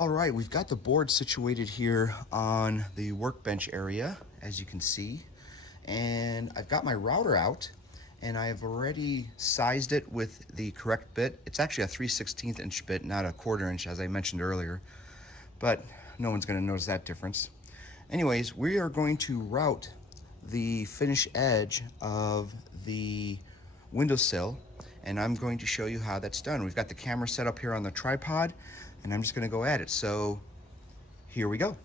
All right, we've got the board situated here on the workbench area, as you can see. And I've got my router out, and I've already sized it with the correct bit. It's actually a 3/16 inch bit, not a 1/4 inch, as I mentioned earlier. But no one's gonna notice that difference. Anyways, we are going to route the finish edge of the windowsill, and I'm going to show you how that's done. We've got the camera set up here on the tripod, and I'm just gonna go at it. So here we go.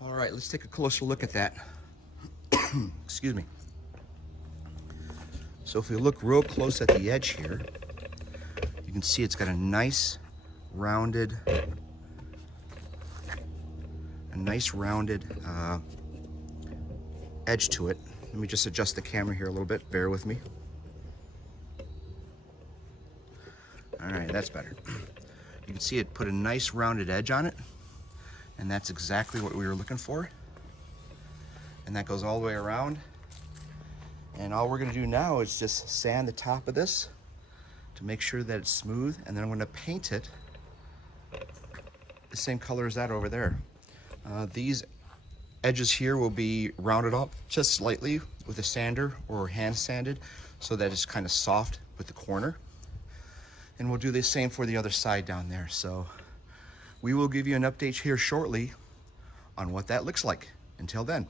All right, let's take a closer look at that. Excuse me. So if we look real close at the edge here, you can see it's got a nice rounded edge to it. Let me just adjust the camera here a little bit, bear with me. All right, that's better. You can see it put a nice rounded edge on it, and that's exactly what we were looking for. And that goes all the way around. And all we're gonna do now is just sand the top of this to make sure that it's smooth, and then I'm gonna paint it the same color as that over there. These edges here will be rounded up just slightly with a sander or hand sanded so that it's kind of soft with the corner. And we'll do the same for the other side down there. So we will give you an update here shortly on what that looks like. Until then.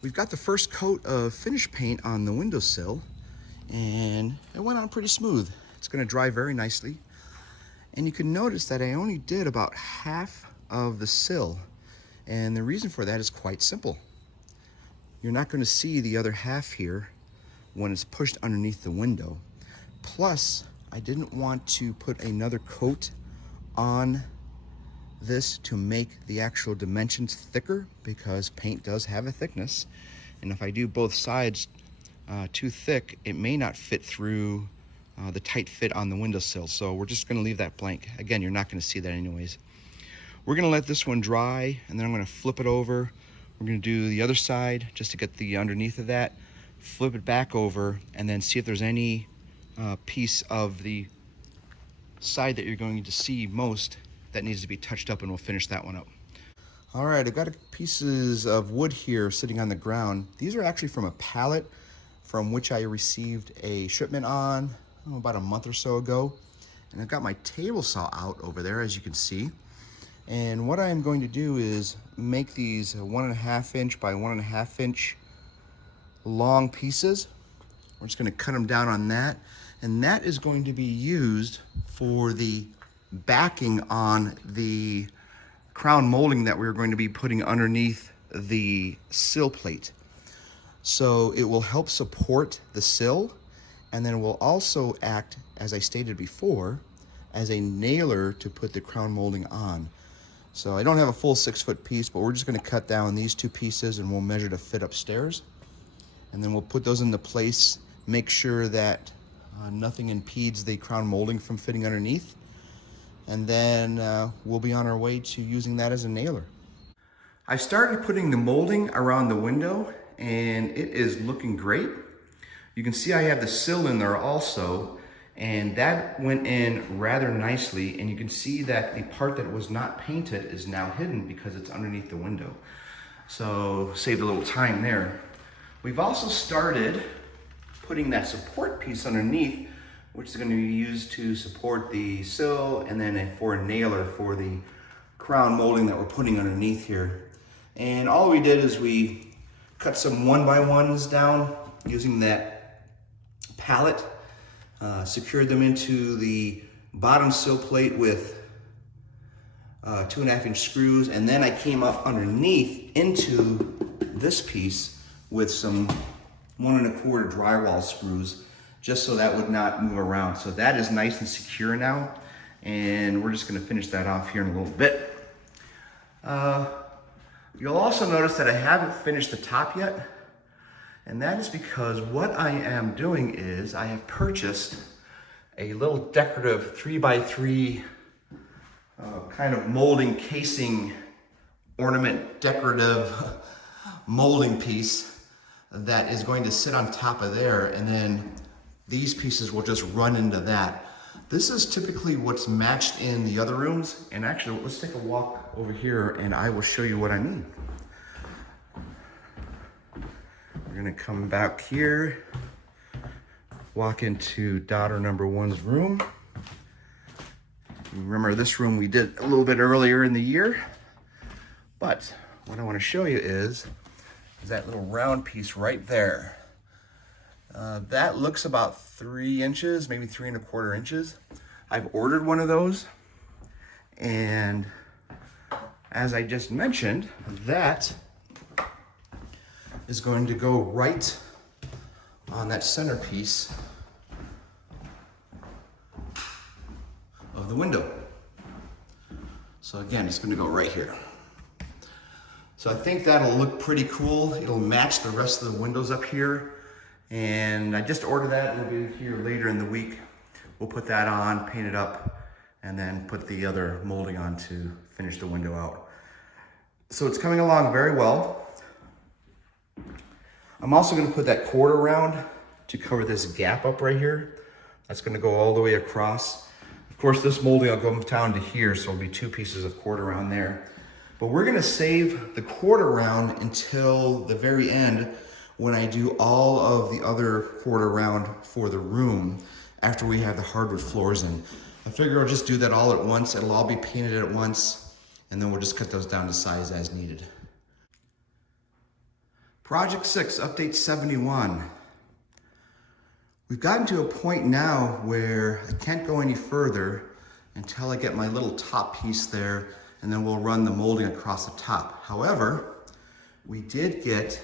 We've got the first coat of finish paint on the windowsill, and it went on pretty smooth. It's gonna dry very nicely. And you can notice that I only did about half of the sill. And the reason for that is quite simple. You're not gonna see the other half here when it's pushed underneath the window. Plus, I didn't want to put another coat on this to make the actual dimensions thicker, because paint does have a thickness. And if I do both sides too thick, it may not fit through the tight fit on the windowsill. So we're just gonna leave that blank. Again, you're not gonna see that anyways. We're gonna let this one dry, and then I'm gonna flip it over. We're gonna do the other side just to get the underneath of that, flip it back over, and then see if there's any piece of the side that you're going to see most that needs to be touched up, and we'll finish that one up. All right, I've got pieces of wood here sitting on the ground. These are actually from a pallet from which I received a shipment on about a month or so ago. And I've got my table saw out over there, as you can see. And what I am going to do is make these 1.5 inch by 1.5 inch long pieces. We're just gonna cut them down on that. And that is going to be used for the backing on the crown molding that we're going to be putting underneath the sill plate. So it will help support the sill, and then it will also act, as I stated before, as a nailer to put the crown molding on. So I don't have a full 6-foot piece, but we're just gonna cut down these 2 pieces, and we'll measure to fit upstairs. And then we'll put those into place, make sure that nothing impedes the crown molding from fitting underneath. And then we'll be on our way to using that as a nailer. I started putting the molding around the window, and it is looking great. You can see I have the sill in there also, And that went in rather nicely, and you can see that the part that was not painted is now hidden because it's underneath the window. So saved a little time there. We've also started putting that support piece underneath, which is going to be used to support the sill, and then for a nailer for the crown molding that we're putting underneath here. And all we did is we cut some 1x1s down using that pallet, secured them into the bottom sill plate with 2.5-inch screws, and then I came up underneath into this piece with some 1 1/4 drywall screws, just so that would not move around. So that is nice and secure now, and we're just gonna finish that off here in a little bit. You'll also notice that I haven't finished the top yet, and that is because what I am doing is I have purchased a little decorative 3x3 kind of molding casing ornament decorative molding piece that is going to sit on top of there, and then these pieces will just run into that. This is typically what's matched in the other rooms, and actually let's take a walk over here and I will show you what I mean. We're gonna come back here, walk into daughter number 1's room. Remember, this room we did a little bit earlier in the year, but what I want to show you is that little round piece right there. That looks about 3 inches, maybe 3 1/4 inches. I've ordered one of those, and as I just mentioned, that is going to go right on that centerpiece of the window. So again, it's going to go right here. So I think that'll look pretty cool. It'll match the rest of the windows up here. And I just ordered that. It'll be here later in the week. We'll put that on, paint it up, and then put the other molding on to finish the window out. So it's coming along very well. I'm also going to put that cord around to cover this gap up right here. That's going to go all the way across. Of course, this molding will go down to here, so it'll be 2 pieces of cord around there. But we're going to save the cord around until the very end, when I do all of the other cord around for the room after we have the hardwood floors in. I figure I'll just do that all at once. It'll all be painted at once, and then we'll just cut those down to size as needed. Project 6, update 71. We've gotten to a point now where I can't go any further until I get my little top piece there, and then we'll run the molding across the top. However, we did get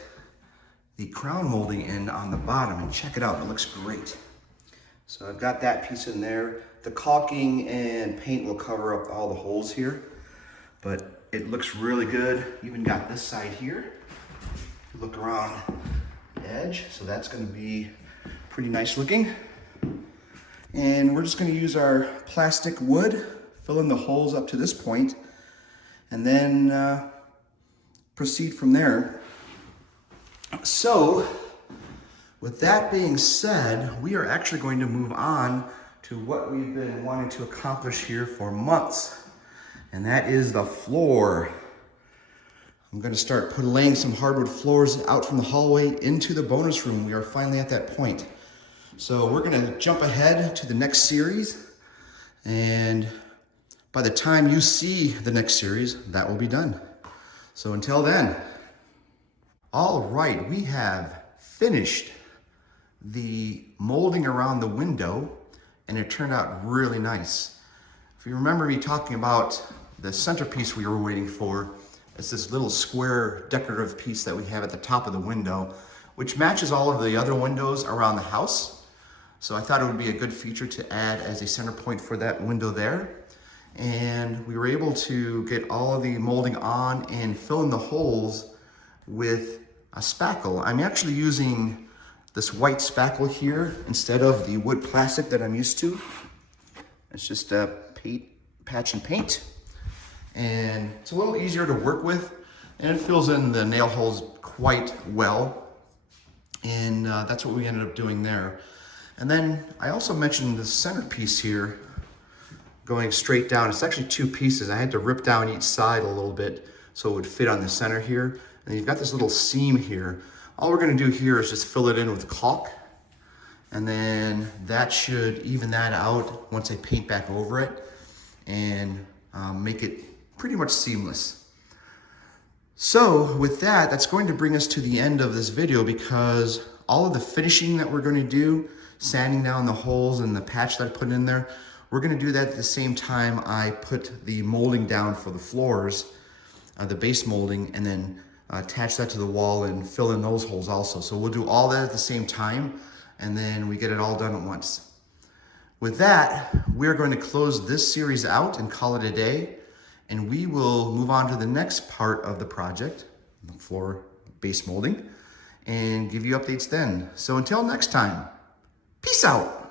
the crown molding in on the bottom, and check it out, it looks great. So I've got that piece in there. The caulking and paint will cover up all the holes here, but it looks really good. Even got this side here. Look around the edge, so that's gonna be pretty nice looking. And we're just gonna use our plastic wood, fill in the holes up to this point, and then proceed from there. So, with that being said, we are actually going to move on to what we've been wanting to accomplish here for months, and that is the floor. I'm going to start laying some hardwood floors out from the hallway into the bonus room. We are finally at that point. So we're going to jump ahead to the next series, and by the time you see the next series, that will be done. So until then, all right, we have finished the molding around the window, and it turned out really nice. If you remember me talking about the centerpiece we were waiting for, it's this little square decorative piece that we have at the top of the window, which matches all of the other windows around the house. So I thought it would be a good feature to add as a center point for that window there. And we were able to get all of the molding on and fill in the holes with a spackle. I'm actually using this white spackle here instead of the wood plastic that I'm used to. It's just a patch and paint. And it's a little easier to work with, and it fills in the nail holes quite well. And that's what we ended up doing there. And then I also mentioned the centerpiece here going straight down. It's actually two pieces. I had to rip down each side a little bit so it would fit on the center here. And you've got this little seam here. All we're gonna do here is just fill it in with caulk, and then that should even that out once I paint back over it and make it pretty much seamless. So with that, that's going to bring us to the end of this video, because all of the finishing that we're going to do, sanding down the holes and the patch that I put in there, we're going to do that at the same time I put the molding down for the floors, the base molding, and then attach that to the wall and fill in those holes also. So we'll do all that at the same time, and then we get it all done at once. With that, we're going to close this series out and call it a day, and we will move on to the next part of the project, the floor base molding, and give you updates then. So until next time, peace out.